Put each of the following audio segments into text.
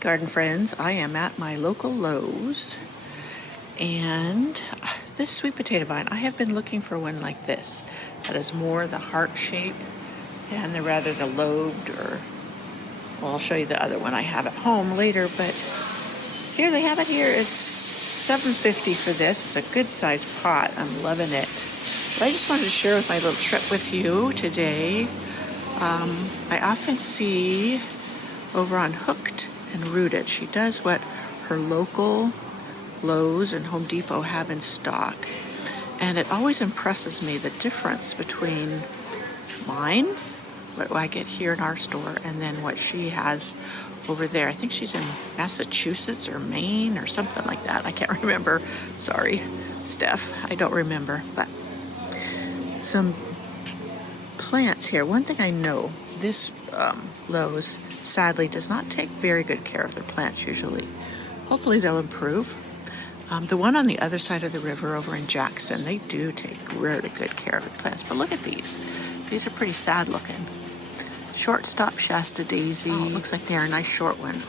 garden friends. I am at my local Lowe's, and this sweet potato vine, I have been looking for one like this that is more the heart shape and rather the lobed, or well, I'll show you the other one I have at home later, but here they have it here. It's $7.50 for this. It's a good sized pot. I'm loving it. But I just wanted to share with my little trip with you today. I often see over on Hooked and Rooted, she does what her local Lowe's and Home Depot have in stock. And it always impresses me the difference between mine, what I get here in our store, and then what she has over there. I think she's in Massachusetts or Maine or something like that. I can't remember. Sorry, Steph. I don't remember. But some plants here. One thing I know, this Lowe's sadly does not take very good care of their plants usually. Hopefully they'll improve. The one on the other side of the river over in Jackson, they do take really good care of the plants. But look at these. These are pretty sad looking. Shortstop Shasta daisy. Oh, it looks like they're a nice short one.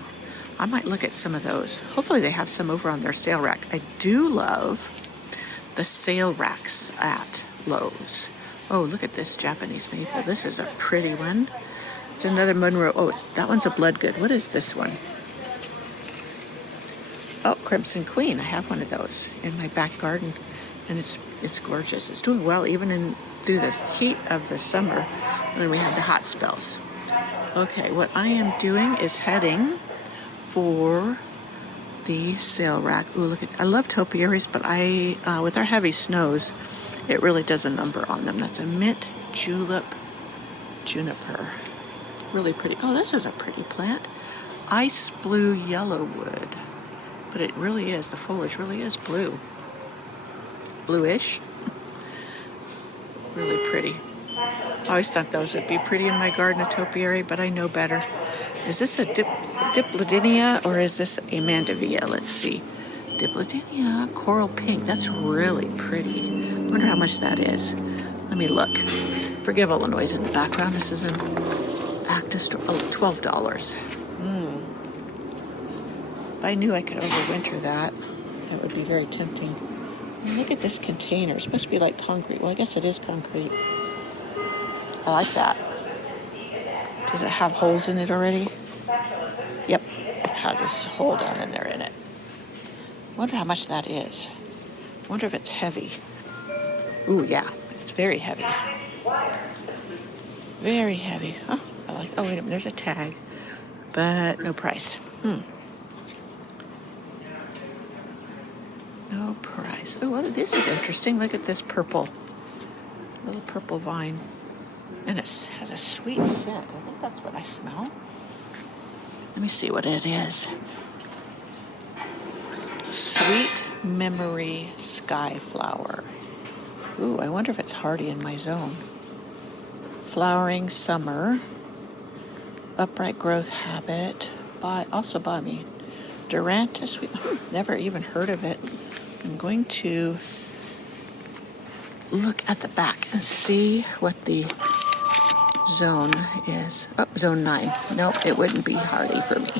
I might look at some of those. Hopefully they have some over on their sale rack. I do love the sale racks at Lowe's. Oh, look at this Japanese maple. This is a pretty one. It's another Monroe. Oh, that one's a blood good. What is this one? Oh, Crimson Queen. I have one of those in my back garden, and it's gorgeous. It's doing well even through the heat of the summer when we had the hot spells. Okay, what I am doing is heading for the sale rack. Ooh, look at, I love topiaries, but with our heavy snows, it really does a number on them. That's a mint julep juniper. Really pretty. Oh, this is a pretty plant. Ice blue yellowwood. But it really is, the foliage really is blue. Bluish. Really pretty. I always thought those would be pretty in my garden, a topiary, but I know better. Is this a Dipladenia or is this a mandevilla? Let's see. Dipladenia, coral pink. That's really pretty. I wonder how much that is. Let me look. Forgive all the noise in the background. This is an Actus store. Oh, $12. If I knew I could overwinter that, that would be very tempting. And look at this container. It's supposed to be like concrete. Well, I guess it is concrete. I like that. Does it have holes in it already? Yep, it has a hole down in there in it. I wonder how much that is. I wonder if it's heavy. Ooh, yeah, it's very heavy. Very heavy. Huh? I like. Oh, wait a minute. There's a tag, but no price. No price. Oh, well, this is interesting. Look at this purple, little purple vine. And it has a sweet scent. I think that's what I smell. Let me see what it is. Sweet Memory Sky Flower. Ooh, I wonder if it's hardy in my zone. Flowering summer. Upright growth habit. Also balmy. Durantus. Never even heard of it. I'm going to look at the back and see what the zone is. Oh, zone 9. Nope, it wouldn't be hardy for me.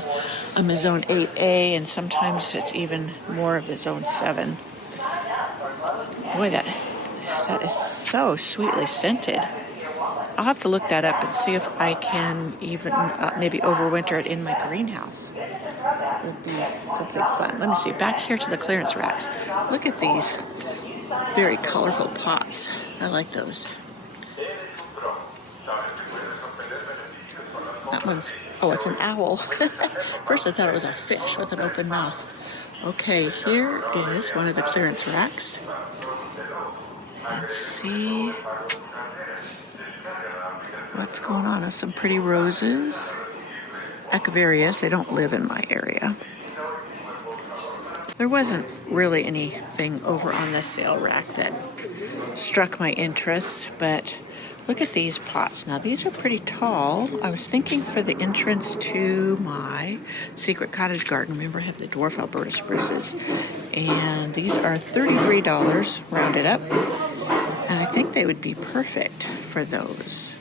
I'm a zone 8A, and sometimes it's even more of a zone 7. Boy, that is so sweetly scented. I'll have to look that up and see if I can even maybe overwinter it in my greenhouse. It would be something fun. Let me see. Back here to the clearance racks. Look at these very colorful pots. I like those. That one's, oh, it's an owl. First I thought it was a fish with an open mouth. Okay, here is one of the clearance racks. Let's see what's going on. There's some pretty roses. Echeverias, they don't live in my area. There wasn't really anything over on the sale rack that struck my interest, but look at these pots. Now, these are pretty tall. I was thinking for the entrance to my secret cottage garden. Remember, I have the dwarf Alberta spruces, and these are $33 rounded up, and I think they would be perfect for those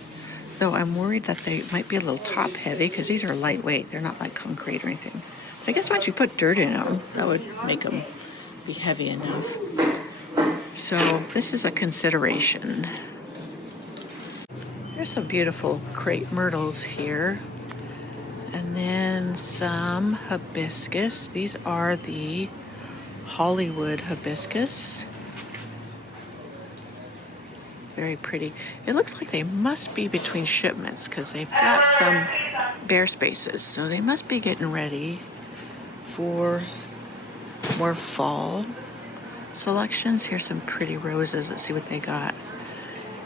though I'm worried that they might be a little top heavy because these are lightweight. They're not like concrete or anything. I guess once you put dirt in them, that would make them be heavy enough. So this is a consideration. There's some beautiful crepe myrtles here. And then some hibiscus. These are the Hollywood hibiscus. Very pretty. It looks like they must be between shipments because they've got some bare spaces. So they must be getting ready for more fall selections. Here's some pretty roses. Let's see what they got.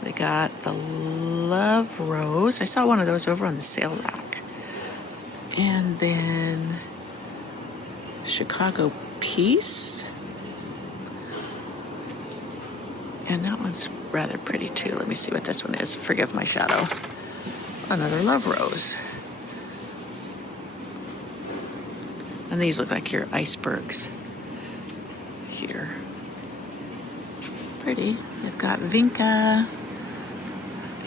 They got the Love Rose. I saw one of those over on the sale rack. And then Chicago Peace. And that one's rather pretty too. Let me see what this one is. Forgive my shadow. Another Love Rose. And these look like your icebergs here. Pretty. They've got vinca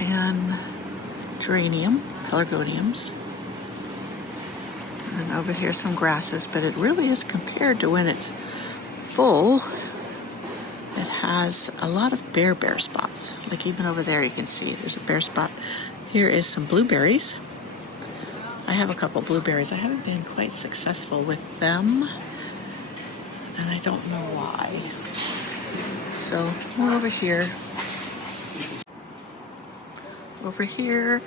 and geranium, pelargoniums. And over here some grasses, but it really is compared to when it's full. It has a lot of bare spots. Like even over there you can see there's a bare spot. Here is some blueberries. I have a couple blueberries. I haven't been quite successful with them, and I don't know why. So more over here. Over here,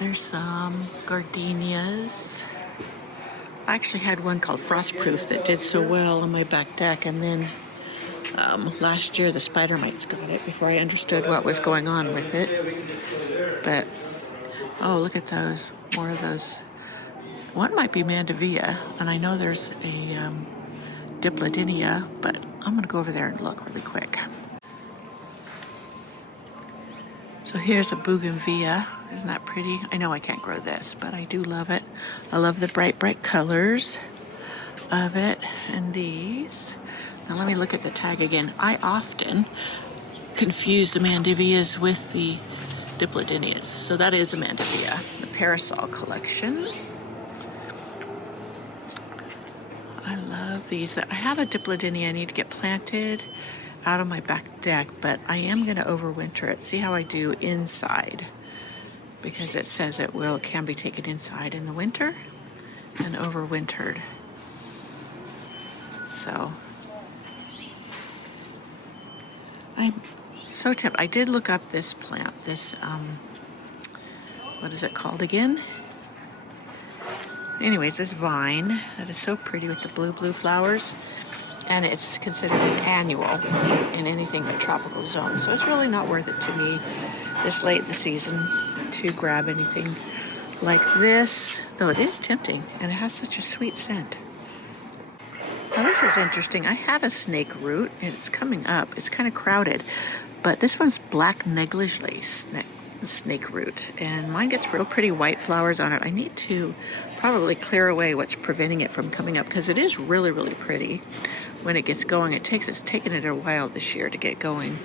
there's some gardenias. I actually had one called Frostproof that did so well on my back deck, and then last year the spider mites got it before I understood what was going on with it. But, oh, look at those. More of those. One might be Mandevilla, and I know there's a Diplodenia, but I'm going to go over there and look really quick. So here's a bougainvillea. Isn't that pretty? I know I can't grow this, but I do love it. I love the bright colors of it. And these. Now let me look at the tag again. I often confuse the Mandevillas with the Diplodenias. So that is a Mandevilla, the Parasol collection. I love these. I have a Diplodenia I need to get planted out of my back deck, but I am going to overwinter it. See how I do inside, because it says it can be taken inside in the winter and overwintered. So I'm so tempted. I did look up this plant, this what is it called again? Anyways, this vine that is so pretty with the blue flowers. And it's considered an annual in anything but tropical zone. So it's really not worth it to me this late in the season to grab anything like this, though it is tempting and it has such a sweet scent. Now this is interesting. I have a snake root and it's coming up. It's kind of crowded, but this one's black negligee snake root, and mine gets real pretty white flowers on it. I need to probably clear away what's preventing it from coming up because it is really pretty. When it gets going, it's taken it a while this year to get going.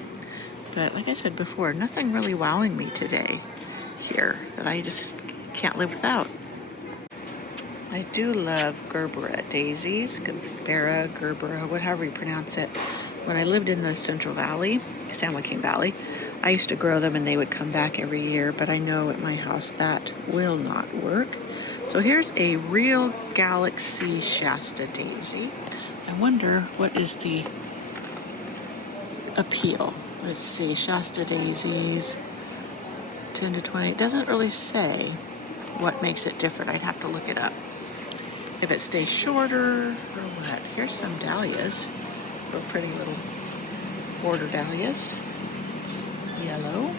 But like I said before, nothing really wowing me today here that I just can't live without. I do love Gerbera daisies, Gerbera, whatever you pronounce it. When I lived in the Central Valley, San Joaquin Valley, I used to grow them and they would come back every year, but I know at my house that will not work. So here's a real Galaxy Shasta daisy. I wonder what is the appeal. Let's see, Shasta daisies, 10 to 20. It doesn't really say what makes it different. I'd have to look it up. If it stays shorter or what. Here's some dahlias, real pretty little border dahlias. Yellow.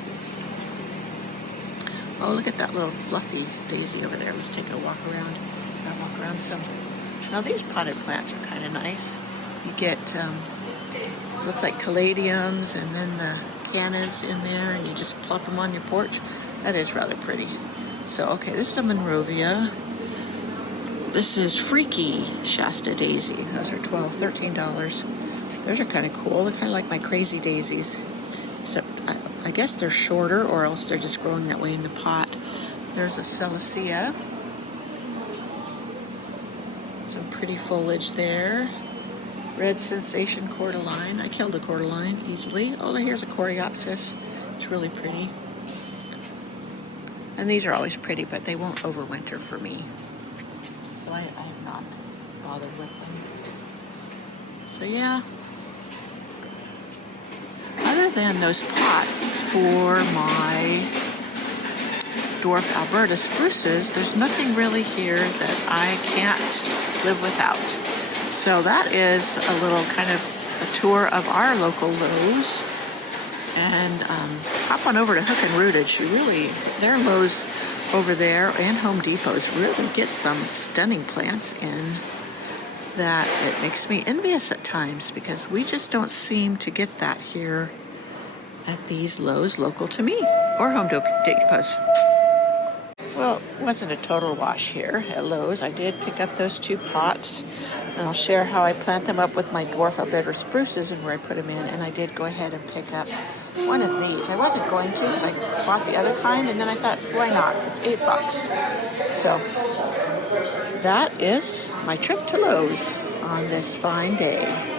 Oh, look at that little fluffy daisy over there. Let's take a walk around. I'll walk around some. Now these potted plants are kind of nice. You get, looks like caladiums and then the cannas in there, and you just plop them on your porch. That is rather pretty. So, okay, this is a Monrovia. This is Freaky Shasta daisy. Those are $12, $13. Those are kind of cool. They're kind of like my crazy daisies, except I guess they're shorter, or else they're just growing that way in the pot. There's a Celicea. Some pretty foliage there. Red Sensation Cordyline. I killed a cordyline easily. Oh, here's a Coreopsis. It's really pretty. And these are always pretty, but they won't overwinter for me. So I have not bothered with them. So yeah. Other than those pots for my dwarf Alberta spruces, there's nothing really here that I can't live without. So that is a little kind of a tour of our local Lowe's. And hop on over to Hook and Rootage. Their Lowe's over there and Home Depot's really get some stunning plants in that it makes me envious at times, because we just don't seem to get that here at these Lowe's local to me, or Home Depots. Well, it wasn't a total wash here at Lowe's. I did pick up those 2 pots, and I'll share how I plant them up with my dwarf Alberta spruces and where I put them in. And I did go ahead and pick up one of these. I wasn't going to, because I bought the other kind, and then I thought, why not? It's $8. So that is my trip to Lowe's on this fine day.